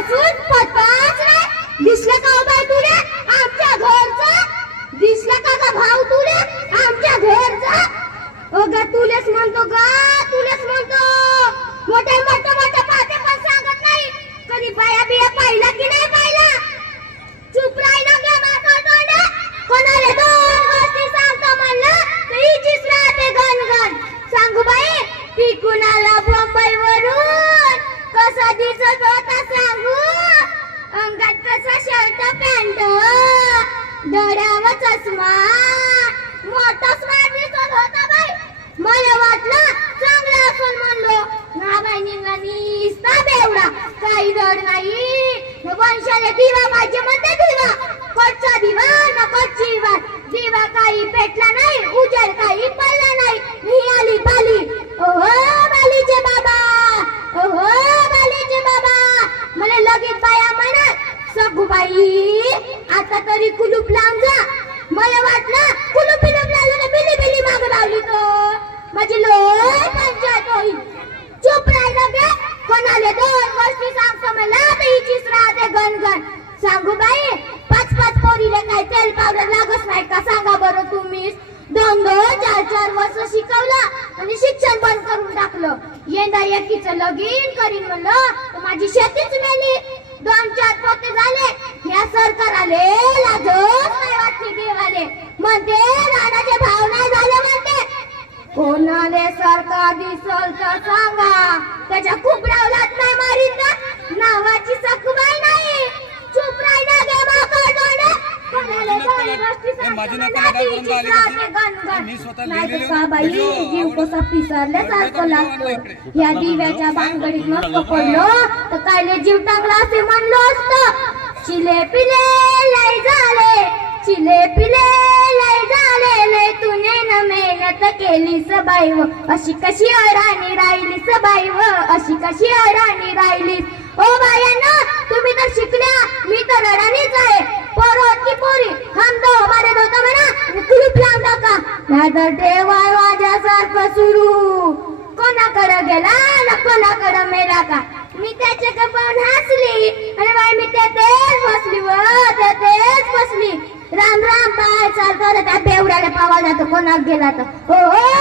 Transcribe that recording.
আসুন कसा shirt pant डोळ्यावर चष्मा मोठा स्मार्ट दिसत होता बाई. मला वाटलं चांगला असून म्हणलो. ना बाई निघा निस्ता बेवडा. काही दड नाही. वंशाला दिवा माझ्या म्हणते दिवा कोटचा दिवा ना कोटची वाट दिवा काही पेटला नाही उजेड काही पडला नाही मी आली बाली ओहो बालीचे बाबा ओहो बालीचे बाबा मला लगेच बाया बाई. आता तरी कुलूप लावून जा मला वाटलं कुलूप बिलूप लावलं ना बिली बिली माग लावली तो. माझी लोय पंचायत होईल. चुप राहिला गे. कोणाला दोन गोष्टी सांगतो मला तर हिचीच राहते गणगण. सांगू बाई पाच पाच पोरीले काय तेल पावडर लागत नाही का? सांगा बरं तुम्हीच. दोन दोन चार चार वर्ष शिकवलं आणि शिक्षण बंद करून टाकलं. येंदा एकीचं लगीन करीन म्हणलं माझी शेतीच मेली. दोन चार पोते झाले या सरकाराले लाजच नाही वाटली देवाले. म्हणते दानाचे भाव नाही झाले म्हणते. कोणाले सरकार दिसल तर सांगा. त्याच्या खूप रावलात नाही मारीत ना नावाची सखबाई नाही चुप राहिला गे माकड डोळे कोणाले दोन गोष्टी हे माझी सांगतो नक्कल ना, काय करून तिचीच राहिली राहते कशी? गणगण. मी स्वतः नाही तर लिहिलेलं का बाई व्हिडिओ जीव आवडतो. कसा पिसरल्यासारखं व्हिडिओ लागतो इकडे. या दिव्याच्या भानगडीत नसतो पडलो तर कायले जीव टाकला असे म्हणलो असतं चिले पिले लय झाले चिले पिले लय झाले लय तुने न मेहनत केली सबाई व अशी कशी अडाणी राहिली सबाई व अशी कशी अडाणी राहिली ओ बायांनो तुम्ही तर शिकल्या मी तर अडाणीच आहे पोर की पोरी हम दो हमारे दो तर म्हणा आणि कुलूप लावून टाका नाहीतर ठेवा सर्प सुरू. कोणाकडे गेला ना कोणाकडे मेला का? मी त्याचे पाहून हसली आणि बाई मी त्यातच बसली व त्यातच बसली. राम राम बाय चालतो त्या बेवड्याला पावा जातो कोणाक गेला तर. हो हो.